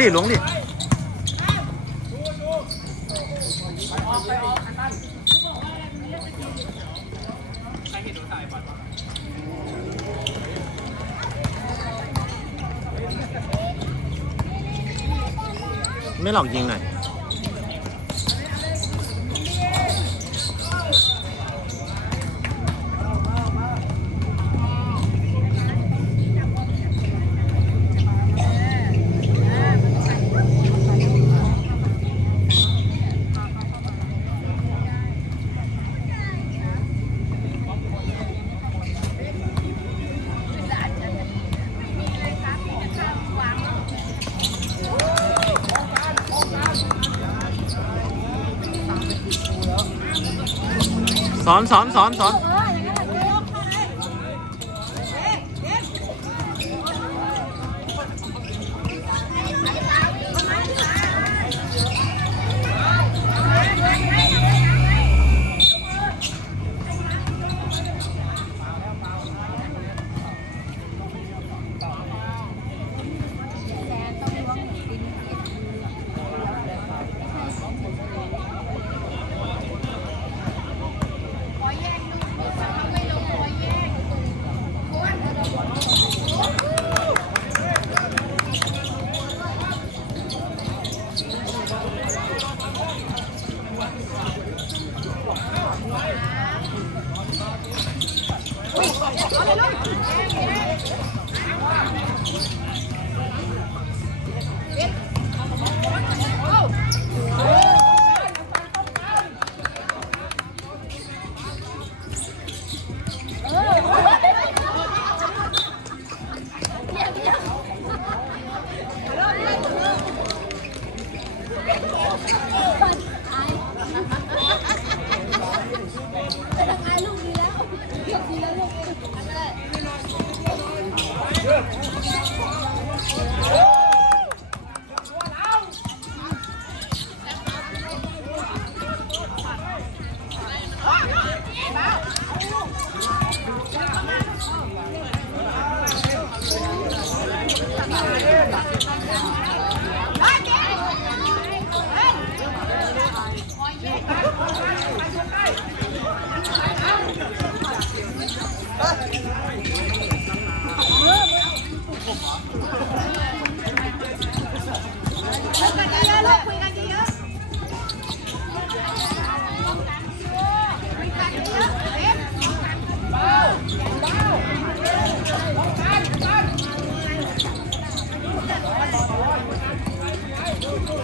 งดิหลวงดิไม่หลอกยิงหน่อย สอนสอนสอนสอ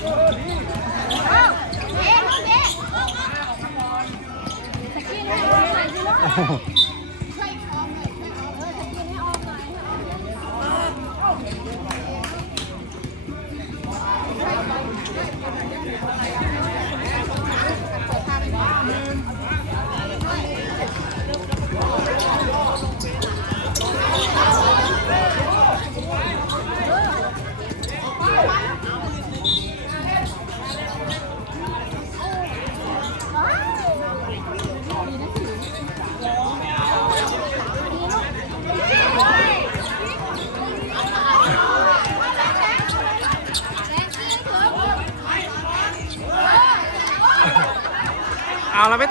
น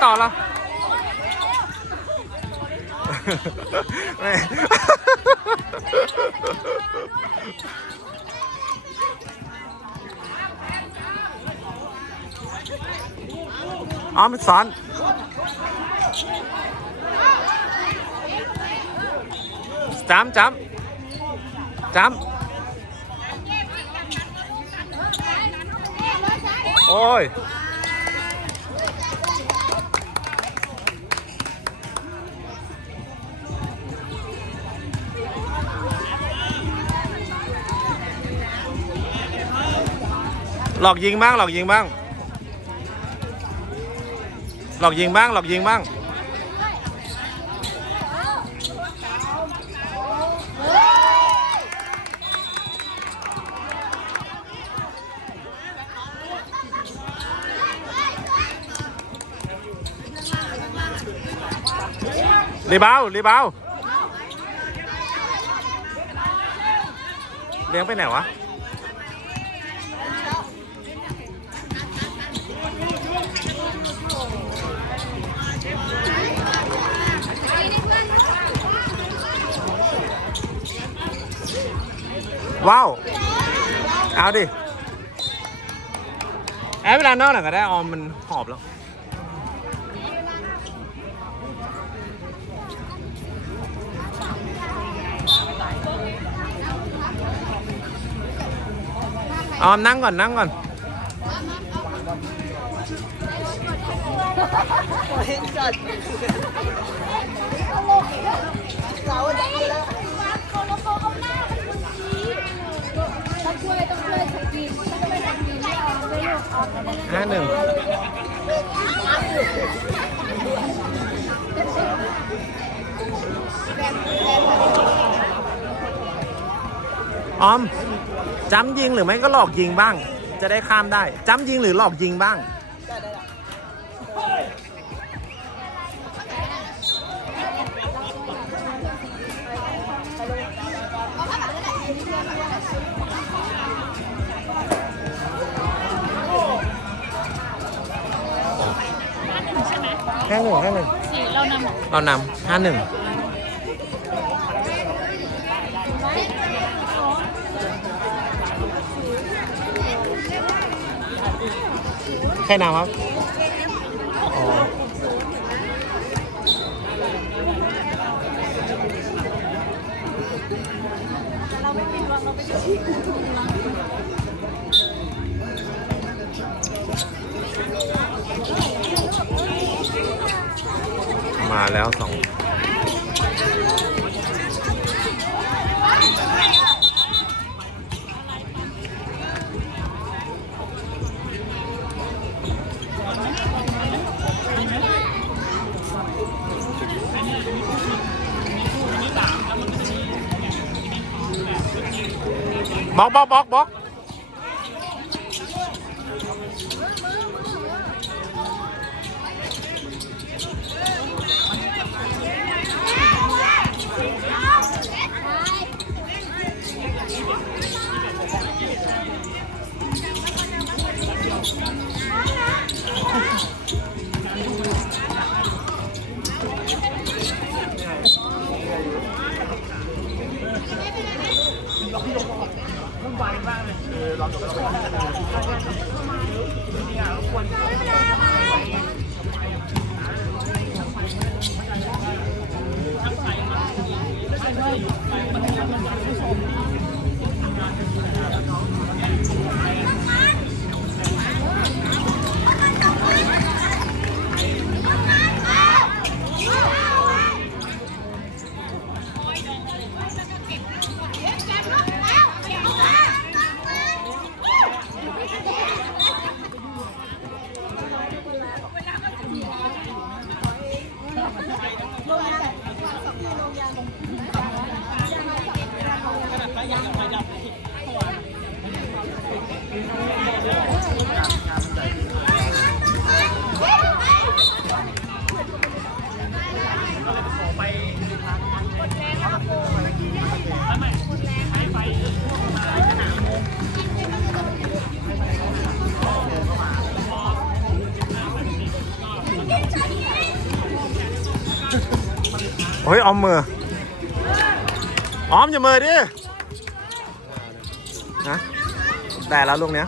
เอาเราไม่ต่อแล้วไม่อ๋อมันสอนจำจำจำโอ้ย หลอกยิงบ้างหลอกยิงบ้าง หลอกยิงบ้างหลอกยิงบ้างรีบาวรีบาวเลี้ยงไปไหนวะ ว้าว เอาดิแอบเวลานอกหน่อยก็ได้ออมมันหอบแล้วออมนั่งก่อนนั่งก่อนต้อ ห้าหนึ่งออมจำยิงหรือไม่ก็หลอกยิงบ้าง จะได้ข้ามได้จำยิงหรือหลอกยิงบ้าง ห้าหนึ่งห้าหนึ่งเรานำเรานำห้าหนึ่งแค่นำครับ มาแล้วสองบล็อกบล็อกบล็อกบล็อก โอ้ยออมมือออมอย่ามือดินะแต่แล้วลูกเนี้ย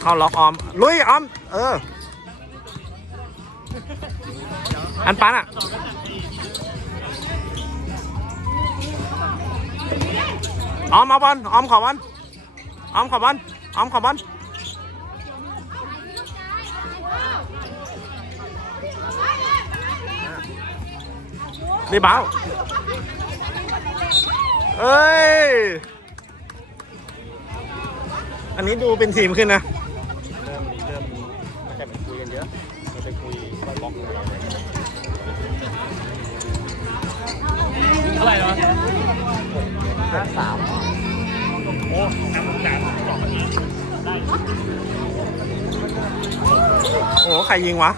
เข้าล็อกออม ลุยออม เออ อันปันอะออมเอาบอลออมขอบอลออมขอบอลออมขอบอล รีบาวเอ้ย อันนี้ดูเป็นทีมขึ้นนะ เริ่มเริ่มมันจะไปคุยกันเยอะมันไปคุยว่าบล็อกอะไรอะไรอย่างเงี้ยเท่าไหร่แล้วหกสามโอ้น้ำสามสองนาทีโอ้ ใครยิงวะ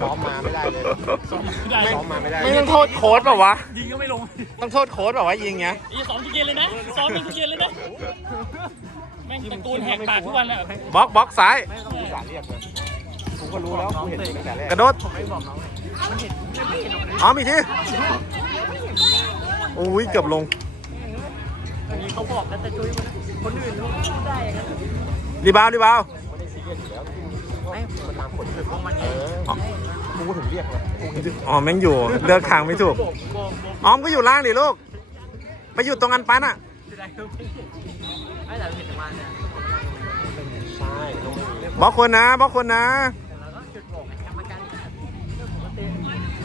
ซ้อมมาไม่ได้เลยซ้อมไม่ได้ซ้อมมาไม่ได้ไม่ต้องโทษโค้ดเปล่าวะ ยิงก็ไม่ลงต้องโทษโค้ดเปล่าวะยิงเงี้ยไอ้ซ้อมทุกเย็นเลยนะซ้อมทุกเย็นเลยนะ แม่งตะโกนแหกปากทุกวันเลยบล็อกบล็อกซ้าย ไม่ต้องอุตส่าห์เรียกเลยผมก็รู้แล้วกูเห็นอยู่ตั้งแต่แรก กระโดดอ๋อมีกทีอุ้ยเกือบลง อันนี้เขาบอกกันแต่จุ้ยมันคนอื่นเขาพูดได้อย่างนั้นรีบาวรีบาว ไม่ได้ซีเรียสอยู่แล้วไม่มันตามกฎของมันเออกูถึงเรียกเลยกูเห็นอ๋อแม่งอยู่เลือกทางไม่ถูกออมก็อยู่ล่างดิลูก ไปอยู่ตรงอันปันอะไม่แต่เห็นมาเนี่ยใช่ต้องมีบล็อกคนนะบล็อกคนนะเราก็จุดบอกกรรมการ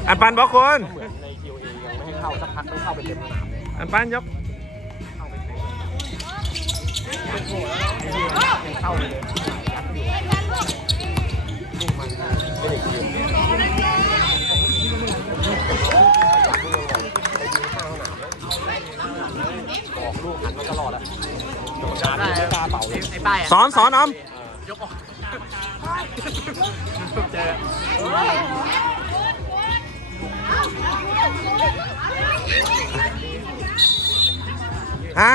อันปันบล็อกคนเหมือนใน QA ยังไม่ให้เข้าสักพักไม่เข้าไปเต็มสนามเลยอันปันยกยังเข้าเลยยัดอยู่ลูกมันไม่ได้คืนเนี่ยไปยิงข้างสนามเลย บอกลูกหันมาตลอดอะโดนด่าไม่กล้าเป่าเลยไอ้ป้ายสอนสอนออมยกออกเจอฮะ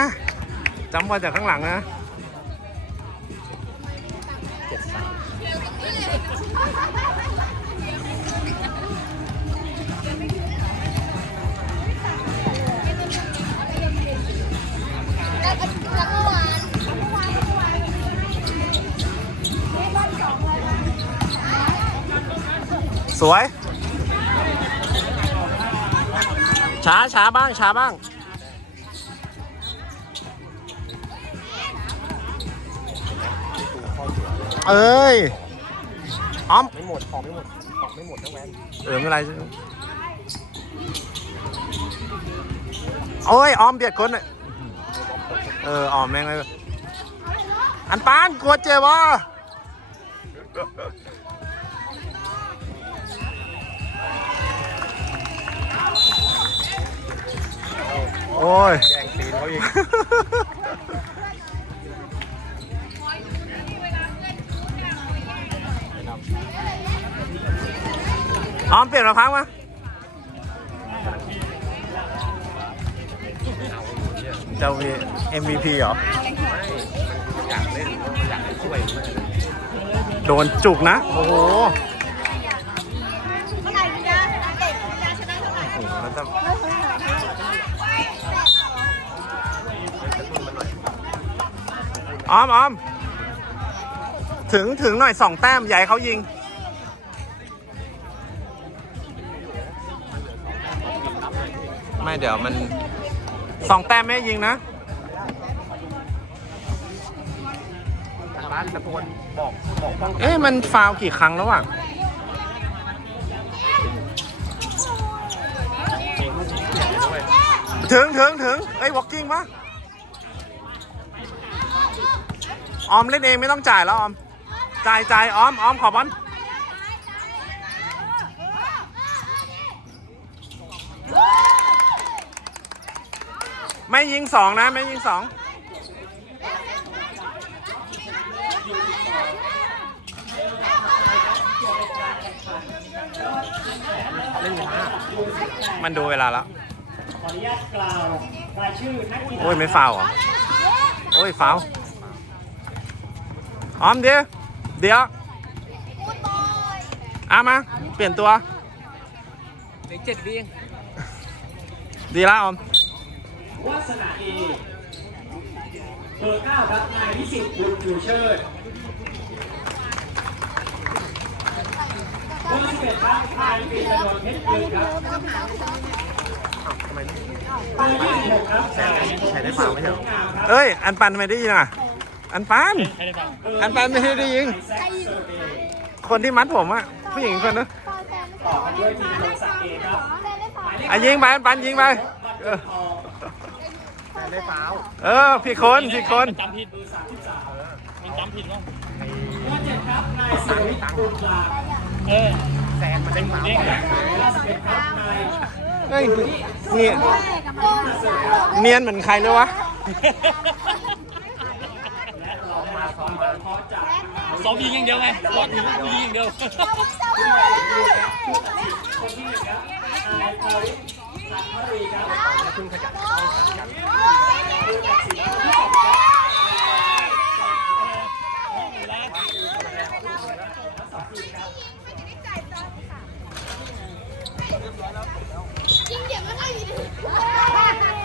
จำมาจากข้างหลังนะเจ็ดสาม สวย ช้าช้าบ้าง ช้าบ้าง เอ้ย ออม ไม่หมดของไม่หมดของไม่หมดนะแวนเออไม่เป็นไรโอ้ยออมเบียดคนน่ะเออออมแม่งเลยอันปานกลัวเจ็บวะโอ้ย แย่งซีนเขาอีก ออมเปลี่ยนมาพักมาเจ้า MVP เหรอ อยากเล่นอยากให้ช่วยโดนจุกนะ โอ้โหเมื่อไหร่คุณยาเด็กคุณยาชนะเท่าไหร่โอ้โหแล้วจะออมออม ถึงถึงหน่อยสองแต้มใหญ่เขายิง ไม่เดี๋ยวมันสองแต้มไม่ให้ยิงนะทางบ้านตะโกนบอกบอกป้องกันเอ๊ะมันฟาวล์กี่ครั้งแล้วอะเองลูกนี้เปลี่ยนเลยด้วยถึงถึงถึงเอ้ยวอล์กกิ้งปะออมเล่นเองไม่ต้องจ่ายแล้วออม จ่ายจ่ายออมออมขอบอล ไม่ยิงสองนะ ไม่ยิงสองเล่นช้ามันดูเวลาแล้วขออนุญาตกล่าวรายชื่อนักกีฬาโอ้ยไม่ฟาวล์เหรอโอ้ยฟาวล์ออมเดี๋ยวเดี๋ยวพูดบอยอามา เปลี่ยนตัวเหลือเจ็ดวิเองดีแล้วออม วาสนาเอเบอร์เก้าครับนายวิสิตบุญชูเชิดเบอร์สิบเอ็ดครับนายปีกระโดดเพชรเกินครับทำไมเบอร์ยี่สิบหกครับใช้ได้ฟาวไม่ใช่เหรองามครับเอ้ย อันปันทำไมได้ยิงอะ อันปันใครได้ฟังอันปันไม่ได้ยิงแซคเซอร์เบย์คนที่มัดผมอะ ผู้หญิงคนนึงต่อแซนต่อกันด้วยทีมลงศักดิ์เอครับแซนได้สองอะยิงไป อันปันยิงไปเออใช้ ได้ฟาวเออพี่คนพี่คนจำผิดเบอร์สามสิบสามมันจำผิดว่าไอ้เบอร์เจ็ดครับนายสุวิทย์บุญลาเออแซนมันได้ฟาวเด้งก่อนเบอร์สิบเอ็ดครับนายเฮ้ยเนี่ยเนียนเหมือนใครเลยวะและเราได้รับความรู้พอจากซ้อมยิงอย่างเดียวไงซ้อมยิงยิงอย่างเดียว คนที่หนึ่งครับนายปาริศสัตมรีครับเพิ่งขยันต้องขยับจริงเดี๋ยวไม่ค่อยู่ในจริง